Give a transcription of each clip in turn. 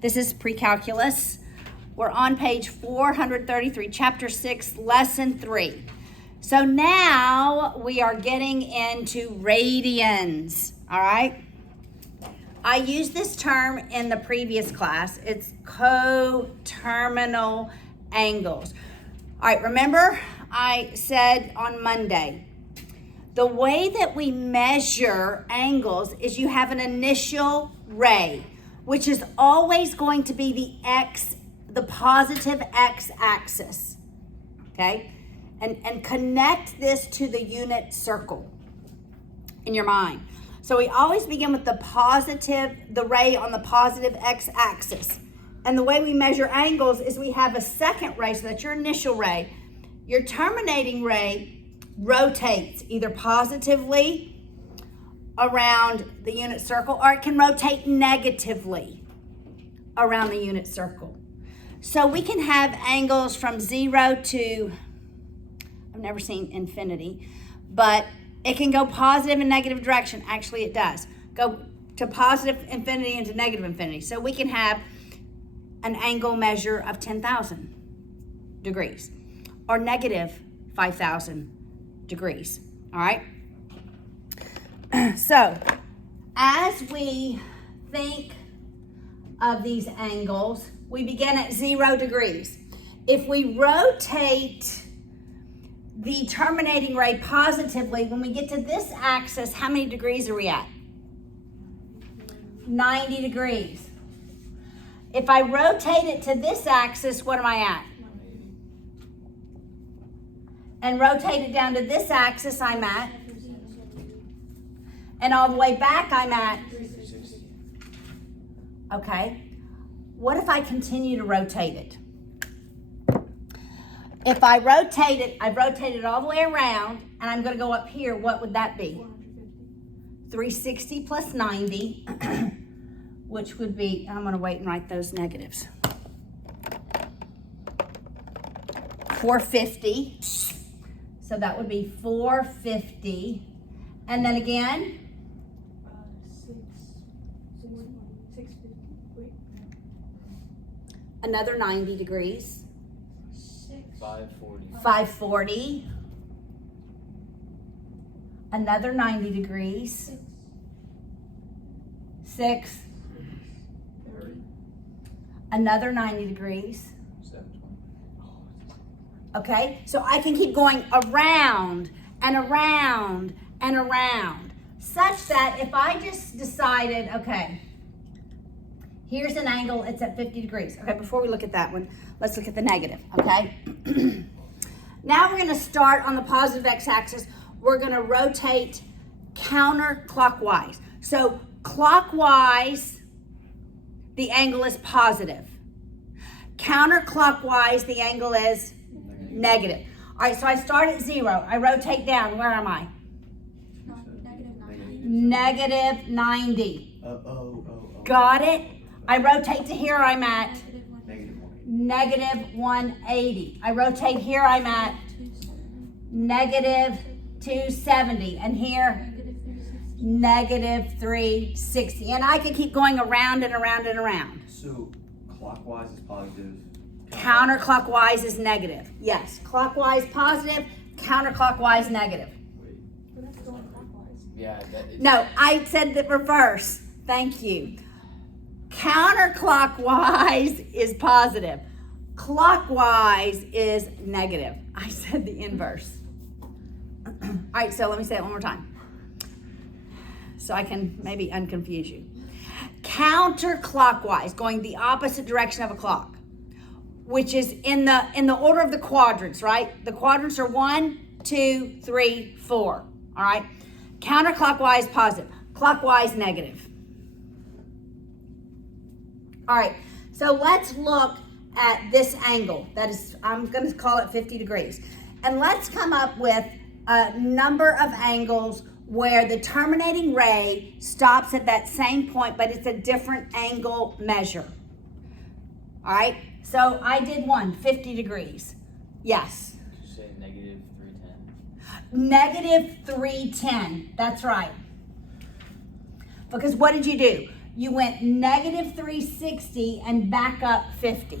This is Precalculus. We're on page 433, chapter 6, lesson 3. So now we are getting into radians, all right? I used this term in the previous class. It's coterminal angles. All right, remember I said on Monday, the way that we measure angles is you have an initial ray, which is always going to be the positive x-axis, okay? And connect this to the unit circle in your mind. So we always begin with the ray on the positive x-axis. And the way we measure angles is we have a second ray, so that's your initial ray. Your terminating ray rotates either positively around the unit circle, or it can rotate negatively around the unit circle. So we can have angles from 0 to, I've never seen infinity, but it can go positive and negative direction. Actually, it does. Go to positive infinity and to negative infinity. So we can have an angle measure of 10,000 degrees or negative 5,000 degrees. All right? So, as we think of these angles, we begin at 0 degrees. If we rotate the terminating ray positively, when we get to this axis, how many degrees are we at? 90 degrees. If I rotate it to this axis, what am I at? And rotate it down to this axis, I'm at. And all the way back, I'm at. Okay. What if I continue to rotate it? If I rotate it, I've rotated all the way around, and I'm going to go up here, what would that be? 360 plus 90, which would be, I'm going to wait and write those negatives. 450. So that would be 450. And then again? 650. Wait. Another 90 degrees. 540. 540. Another 90 degrees. 6. 30. Another 90 degrees. 720. Okay, so I can keep going around and around and around, such that if I just decided, okay, here's an angle, it's at 50 degrees. Okay, before we look at that one, let's look at the negative, okay? Now we're gonna start on the positive x-axis. We're gonna rotate counterclockwise. So clockwise, the angle is positive. Counterclockwise, the angle is negative. All right, so I start at 0. I rotate down. Where am I? Negative 90. Got it? I rotate to here, I'm at negative 180. I rotate here, I'm at negative 270. And here, negative 360. And I can keep going around and around and around. So clockwise is positive. Counterclockwise is negative. Yes, clockwise positive, counterclockwise negative. But that's going clockwise. Yeah, that is. No, I said the reverse. Thank you. Counterclockwise is positive. Clockwise is negative. I said the inverse. All right, so let me say it one more time, so I can maybe unconfuse you. Counterclockwise, going the opposite direction of a clock, which is in the order of the quadrants, right? The quadrants are 1, 2, 3, 4. All right. Counterclockwise, positive. Clockwise, negative. All right. So let's look at this angle. That is, I'm going to call it 50 degrees. And let's come up with a number of angles where the terminating ray stops at that same point, but it's a different angle measure. All right. So I did one, 50 degrees. Yes. Did you say negative 310? Negative 310. That's right. Because what did you do? you went negative 360 and back up 50.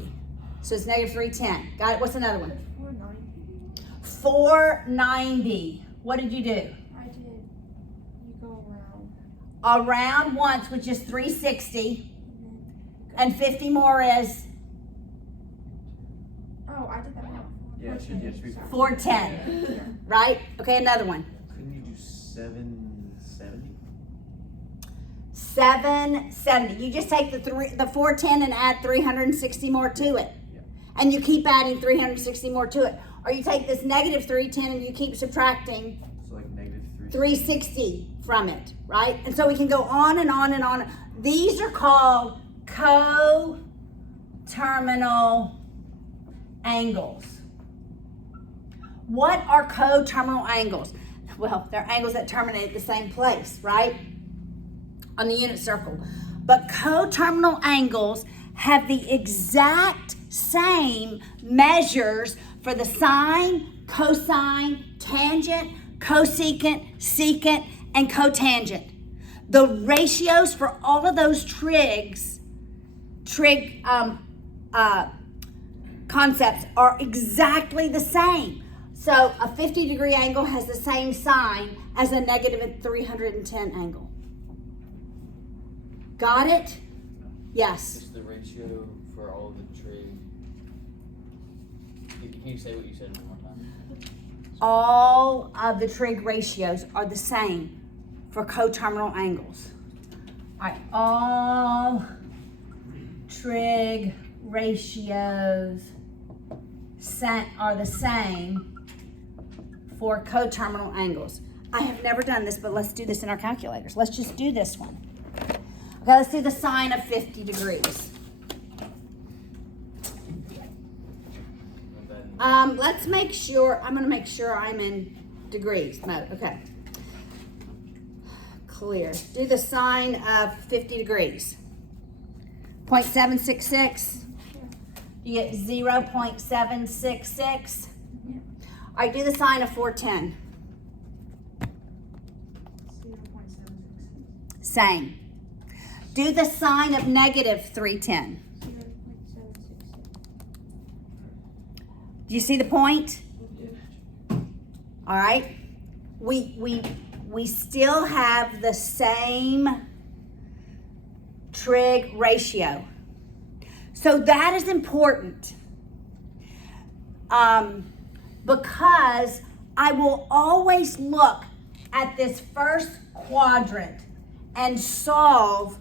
So it's negative 310. Got it? What's another one? 490. 490. What did you do? I did. You go around. Around once, which is 360, and 50 more is Oh, I did that wrong. Yeah, it should, yeah, it should be 410, right? Okay, another one. Couldn't you do 770? 770. You just take the 410 and add 360 more to it. Yeah. And you keep adding 360 more to it. Or you take this negative 310 and you keep subtracting So like negative 360 from it, right? And so we can go on and on and on. These are called coterminal angles. What are coterminal angles? Well, they're angles that terminate at the same place, right? On the unit circle. But coterminal angles have the exact same measures for the sine, cosine, tangent, cosecant, secant, and cotangent. The ratios for all of those trig concepts are exactly the same. So a 50-degree angle has the same sign as a negative 310 angle. Got it? Yes. What's the ratio for all of the trig? Can you say what you said one more time? All of the trig ratios are the same for coterminal angles. All right, all trig ratios are the same for coterminal angles. I have never done this, but let's do this in our calculators. Let's just do this one. Okay, let's do the sine of 50 degrees. Let's make sure, I'm gonna make sure I'm in degrees mode, okay. Clear. Do the sine of 50 degrees. 0.766. You get 0.766. All right, do the sine of 410. 0.766. Same. Do the sine of negative 310. 0.766. Do you see the point? Yeah. All right. We still have the same trig ratio. So that is important because I will always look at this first quadrant and solve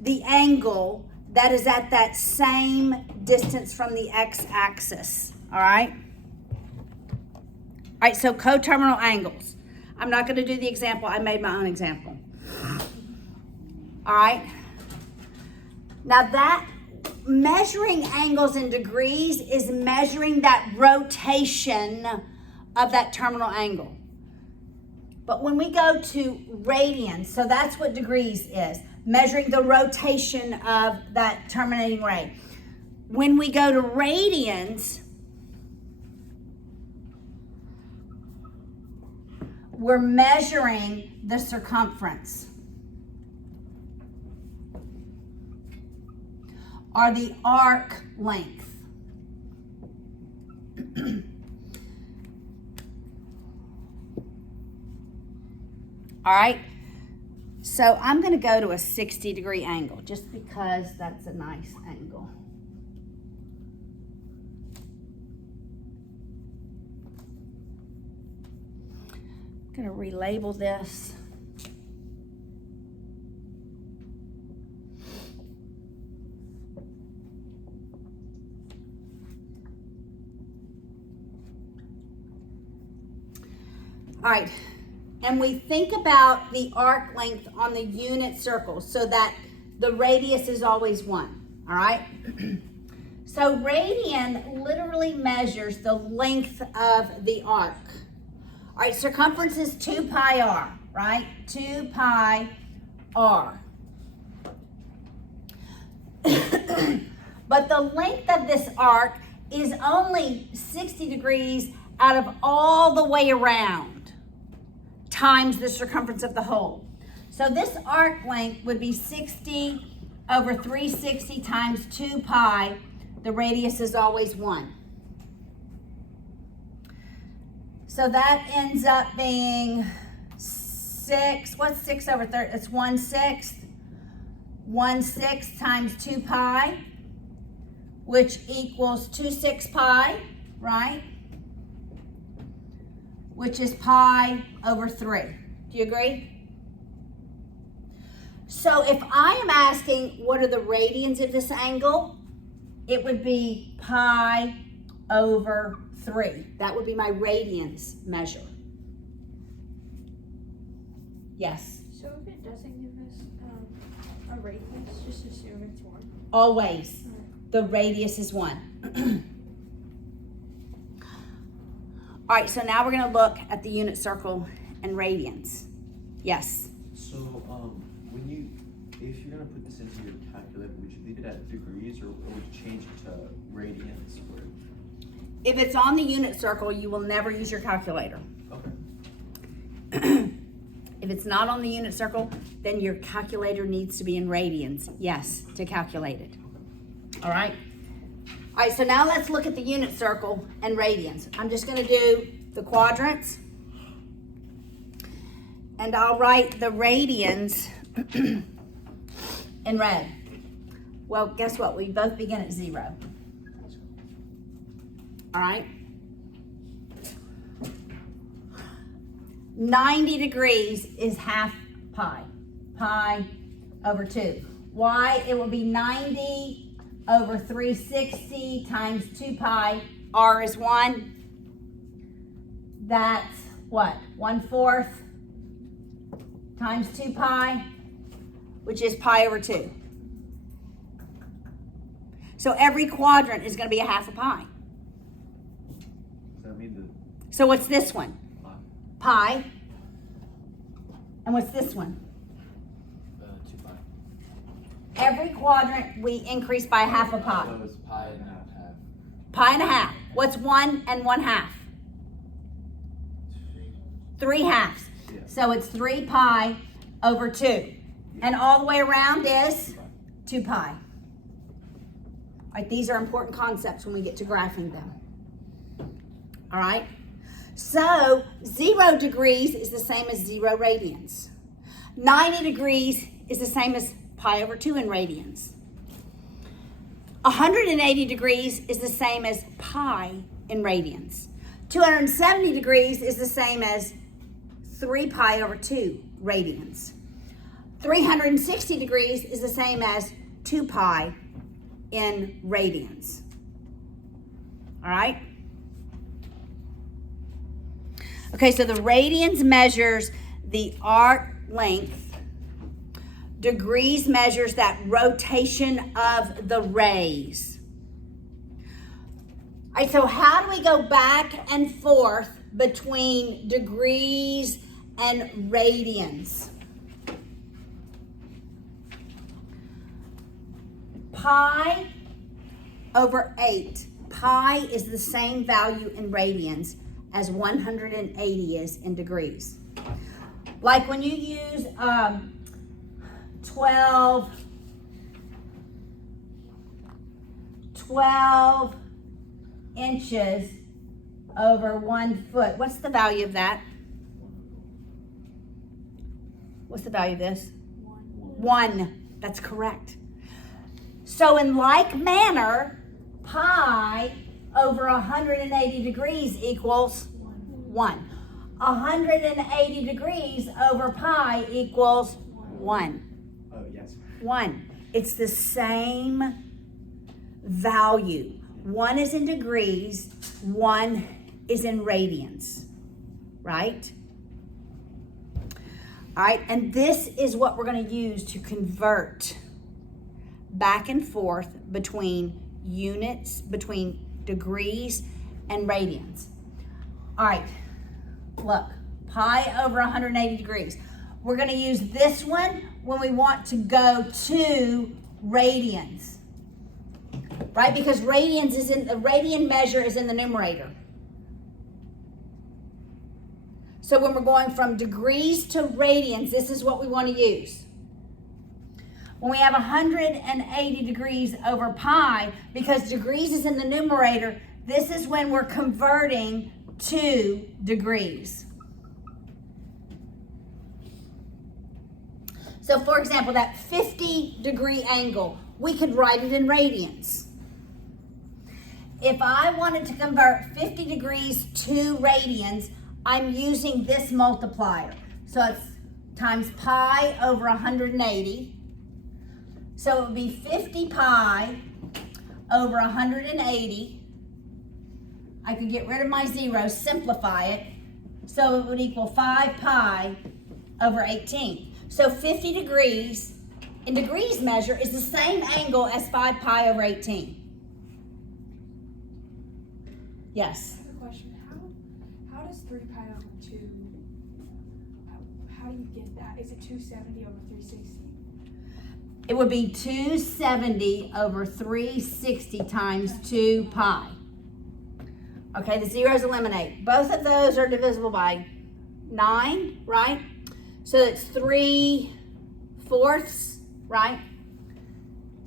the angle that is at that same distance from the x-axis, all right? All right, so coterminal angles. I'm not going to do the example. I made my own example. All right? Now that measuring angles in degrees is measuring that rotation of that terminal angle. But when we go to radians, so that's what degrees is, measuring the rotation of that terminating ray. When we go to radians, we're measuring the circumference or the arc length. All right, so I'm going to go to a 60-degree angle just because that's a nice angle. I'm going to relabel this. All right, and we think about the arc length on the unit circle so that the radius is always 1, all right? So radian literally measures the length of the arc. All right, circumference is 2 pi r, right? 2 pi r. But the length of this arc is only 60 degrees out of all the way around times the circumference of the hole. So this arc length would be 60 over 360 times 2 pi. The radius is always 1. So that ends up being 6. What's 6 over 30? It's 1/6. 1/6 times 2 pi, which equals 2/6 pi, right? Which is pi over 3. Do you agree? So if I am asking what are the radians of this angle, it would be pi over 3. That would be my radians measure. Yes? So if it doesn't give us a radius, just assume it's 1. Always. The radius is 1. All right, so now we're going to look at the unit circle and radians. Yes? So, if you're gonna put this into your calculator, would you leave it at degrees or would you change it to radians? Or? If it's on the unit circle, you will never use your calculator. Okay. If it's not on the unit circle, then your calculator needs to be in radians, yes, to calculate it. All right? All right, so now let's look at the unit circle and radians. I'm just gonna do the quadrants. And I'll write the radians in red. Well, guess what? We both begin at 0. All right? 90 degrees is half pi. Pi over 2. Why? It will be 90 over 360 times 2 pi. R is 1. That's what? 1/4 times 2 pi, which is pi over 2. So every quadrant is going to be a half a pi. Does that mean So what's this one? the Pi. And what's this one? 2 pi. Every quadrant we increase by half a pi. So it's pi and a half. Pi and a half. What's 1 and 1/2? 3 halves. Yeah. So it's 3 pi over 2. And all the way around is 2 pi. All right, these are important concepts when we get to graphing them. All right? So 0 degrees is the same as 0 radians. 90 degrees is the same as pi over 2 in radians. 180 degrees is the same as pi in radians. 270 degrees is the same as 3 pi over 2 radians. 360 degrees is the same as 2 pi in radians. All right? Okay, so the radians measures the arc length. Degrees measures that rotation of the rays. All right, so how do we go back and forth between degrees and radians? Pi over 8. Pi is the same value in radians as 180 is in degrees. Like when you use 12 inches over 1 foot. What's the value of that? What's the value of this? 1. That's correct. So in like manner, pi over 180 degrees equals 1. 180 degrees over pi equals 1. Oh, yes. 1. It's the same value. 1 is in degrees, 1 is in radians, right? All right, and this is what we're going to use to convert back and forth between units, between degrees and radians. All right, look, pi over 180 degrees. We're going to use this one when we want to go to radians, right? Because radians is in the radian measure is in the numerator. So when we're going from degrees to radians, this is what we want to use. When we have 180 degrees over pi, because degrees is in the numerator, this is when we're converting to degrees. So for example, that 50-degree angle, we could write it in radians. If I wanted to convert 50 degrees to radians, I'm using this multiplier. So it's times pi over 180. So it would be 50 pi over 180. I could get rid of my zeros, simplify it. So it would equal 5 pi over 18. So 50 degrees in degrees measure is the same angle as 5 pi over 18. Yes? I have a question. How does 3 pi over 2, how do you get that? Is it 270 over 360? It would be 270 over 360 times 2 pi. Okay, the zeros eliminate. Both of those are divisible by 9, right? So it's 3/4, right?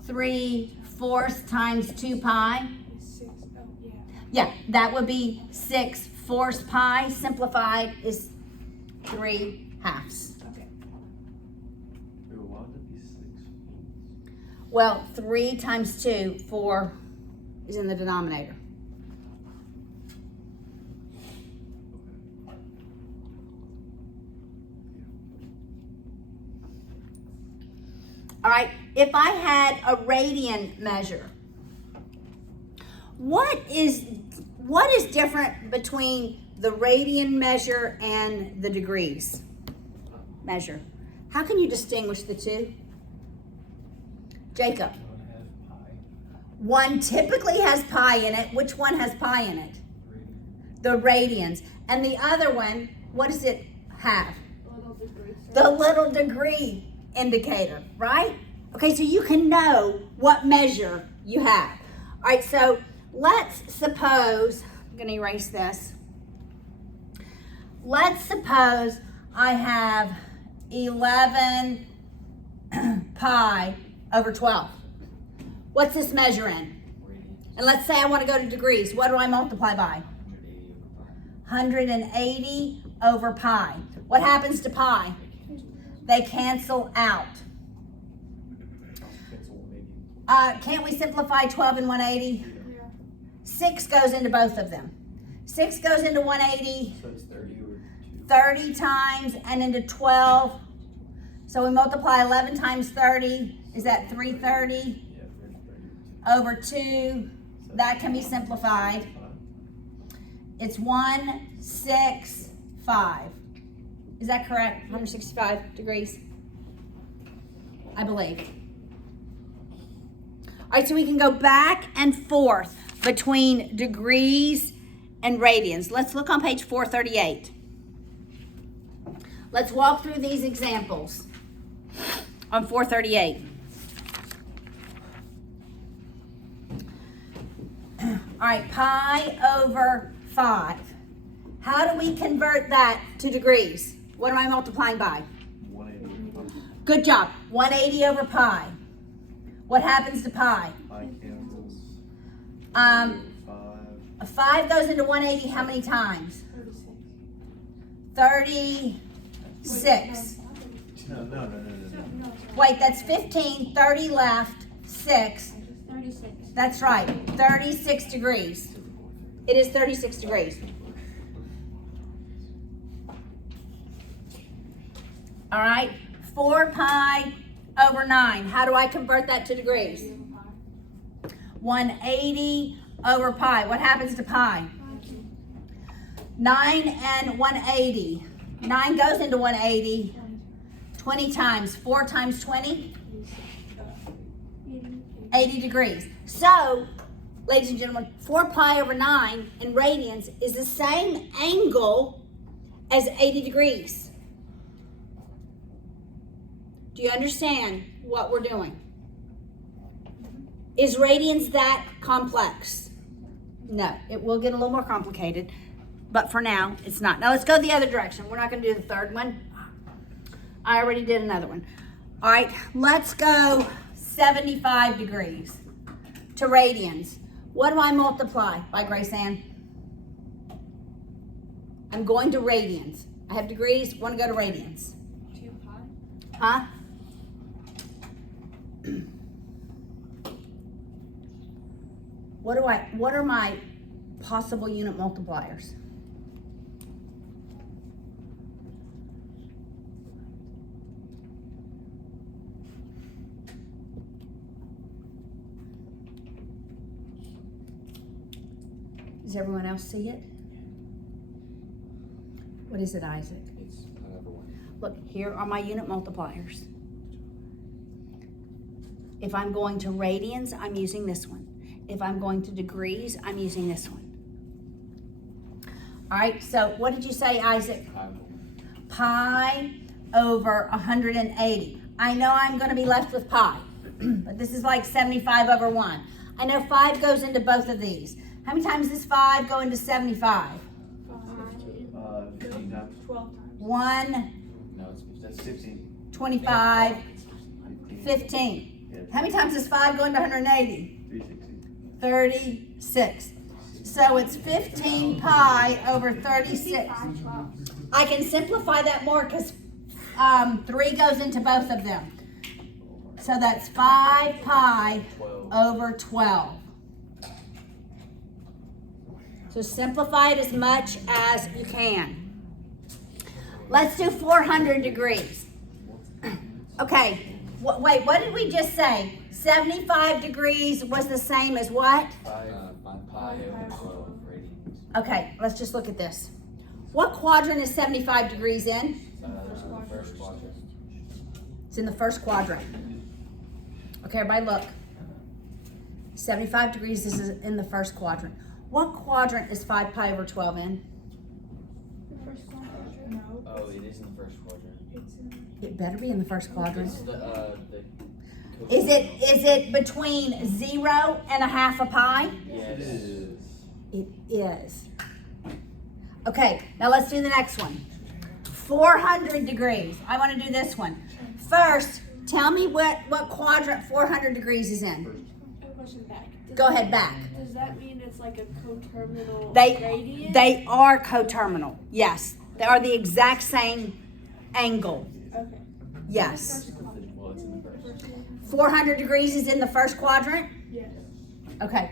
3/4 times 2 pi. It's 6. Oh, yeah. Yeah, that would be 6/4 pi. Simplified is 3/2. Okay. Why would it be 6? Well, 3 times 2, 4 is in the denominator. All right, if I had a radian measure, what is different between the radian measure and the degrees measure? How can you distinguish the two? Jacob. One has pi. One typically has pi in it. Which one has pi in it? Radian. The radians. And the other one, what does it have? Little degree. The little degree indicator, right? Okay, so you can know what measure you have. All right, so let's suppose, I'm gonna erase this. Let's suppose I have 11 pi over 12. What's this measure in? Radians. And let's say I wanna go to degrees. What do I multiply by? 180 over 180 over pi. pi. What happens to pi? They cancel out. Cancel 180. Can't we simplify 12 and 180? Yeah. 6 goes into both of them. 6 goes into 180, So it's 30 over 2. 30 times, and into 12. So we multiply 11 times 30. Is that 330 Yeah, 30 over 2? That can be simplified. It's 165. Is that correct? 165 degrees? I believe. All right, so we can go back and forth between degrees and radians. Let's look on page 438. Let's walk through these examples on 438. All right, pi over 5. How do we convert that to degrees? What am I multiplying by? 180. Good job. 180 over pi. What happens to pi? Pi cancels. 5. 5 goes into 180 how many times? 36. 36. No. Wait, that's 15. 30 left. 6. 36. That's right. 36 degrees. It is 36 degrees. All right. 4 pi over 9. How do I convert that to degrees? 180 over pi. What happens to pi? 9 and 180. 9 goes into 180. 20 times. 4 times 20? 80 degrees. So, ladies and gentlemen, 4 pi over 9 in radians is the same angle as 80 degrees. Do you understand what we're doing? Is radians that complex? No, it will get a little more complicated. but for now, it's not. Now let's go the other direction. We're not gonna do the third one. I already did another one. All right, let's go 75 degrees to radians. What do I multiply by, Grace Ann? I'm going to radians. I have degrees, want to go to radians. 2 pi. Huh? What are my possible unit multipliers? Does everyone else see it? What is it, Isaac? It's another one. Look, here are my unit multipliers. If I'm going to radians, I'm using this one. If I'm going to degrees, I'm using this one. All right, so what did you say, Isaac? Pi over 180. I know I'm going to be left with pi, but this is like 75 over 1. I know 5 goes into both of these. How many times does 5 go into 75? 15 times. 12 times. 1, No, that's 16. 25, 15. 15. Yeah. How many times does 5 go into 180? 360. 36. So it's 15 pi over 36. I can simplify that more because 3 goes into both of them. So that's 5 pi 12. over 12. So simplify it as much as you can. Let's do 400 degrees. Okay, wait, what did we just say? 75 degrees was the same as what? 5 pi over 12 radians. Okay, let's just look at this. What quadrant is 75 degrees in? First quadrant. It's in the first quadrant. Okay, everybody look. 75 degrees is in the first quadrant. What quadrant is 5 pi over 12 in? The first quadrant? No. Oh, it is in the first quadrant. It's in. It better be in the first quadrant. It's the Is it between 0 and a half a pi? Yes. It is. Okay, now let's do the next one. 400 degrees. I want to do this one. First, tell me what quadrant 400 degrees is in. I have a question back. Go ahead, back. Does that mean it's like a coterminal They gradient? they are coterminal. Yes, they are the exact same angle. Okay. Yes. Well, it's in the first. 400 degrees is in the first quadrant. Yes. Okay.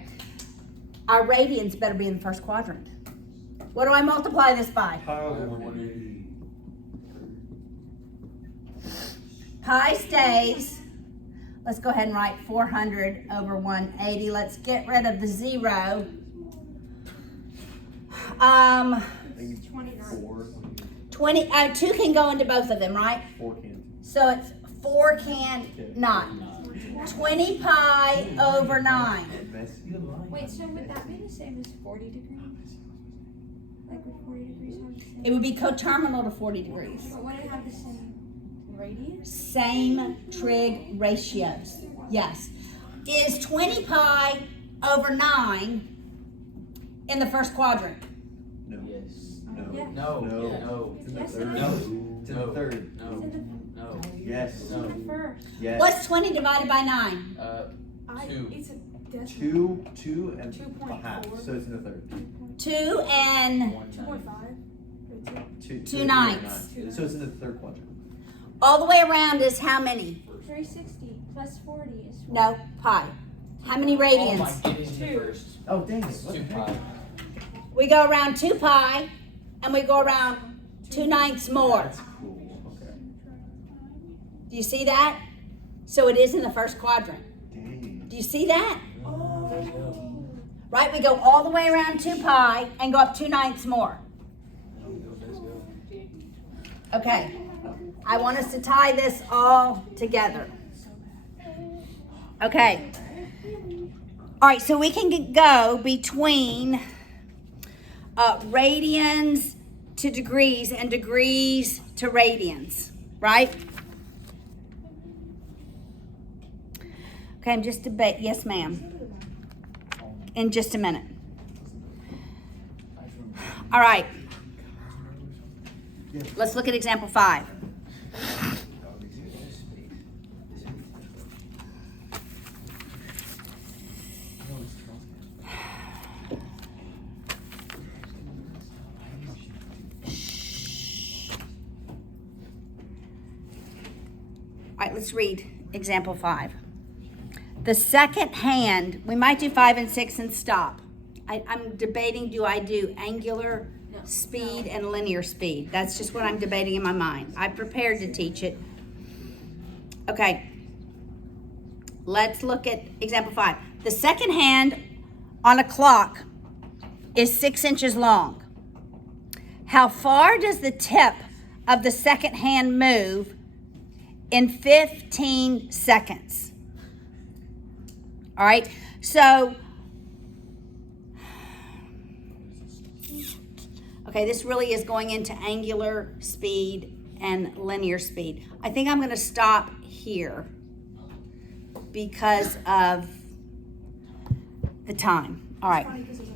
Our radians better be in the first quadrant. What do I multiply this by? Pi over 180. Pi stays. Let's go ahead and write 400 over 180. Let's get rid of the 0. I think it's 29. 4. 2 can go into both of them, right? 4 can. So it's 4 can not. 20 pi over 9. Wait, so would that be the same as 40 degrees? Like would 40 degrees have the same? It would be coterminal to 40 degrees. But would it have the same radius? Same trig ratios. Yes. Is 20 pi over 9 in the first quadrant? No. Yes. No. Yeah. No. No. Yeah, no. It's in the Yes, third. it No. It's in the third. No. It's in No. Yes. the, it's in the first. Yes. What's 20 divided by 9? 2. It's a decimal. 2 and 2.4. a half. So it's in the third. 2 and 2.5. It's 2 ninths. So it's in the third quadrant. All the way around is how many? 360 plus 40 is 40. No, pi. How many Oh my, radians? it is in the first. Oh, dang it. It's What 2 the heck? pi. We go around 2 pi and we go around 2 ninths more. That's cool. Okay. Do you see that? So it is in the first quadrant. Dang. Do you see that? Let's go. Right? We go all the way around 2 pi and go up 2 ninths more. Let's go. Okay. I want us to tie this all together. Okay. All right, so we can go between radians to degrees and degrees to radians, right? Okay, I'm just debate. Yes, ma'am. In just a minute. All right. Let's look at example 5. All right, let's read example 5. The second hand, we might do 5 and 6 and stop. I'm debating, do I do angular speed and linear speed? That's just what I'm debating in my mind. I prepared to teach it. Okay, let's look at example 5. The second hand on a clock is 6 inches long. How far does the tip of the second hand move in 15 seconds? All right, so, okay, this really is going into angular speed and linear speed. I think I'm going to stop here because of the time. All right. Funny 'cause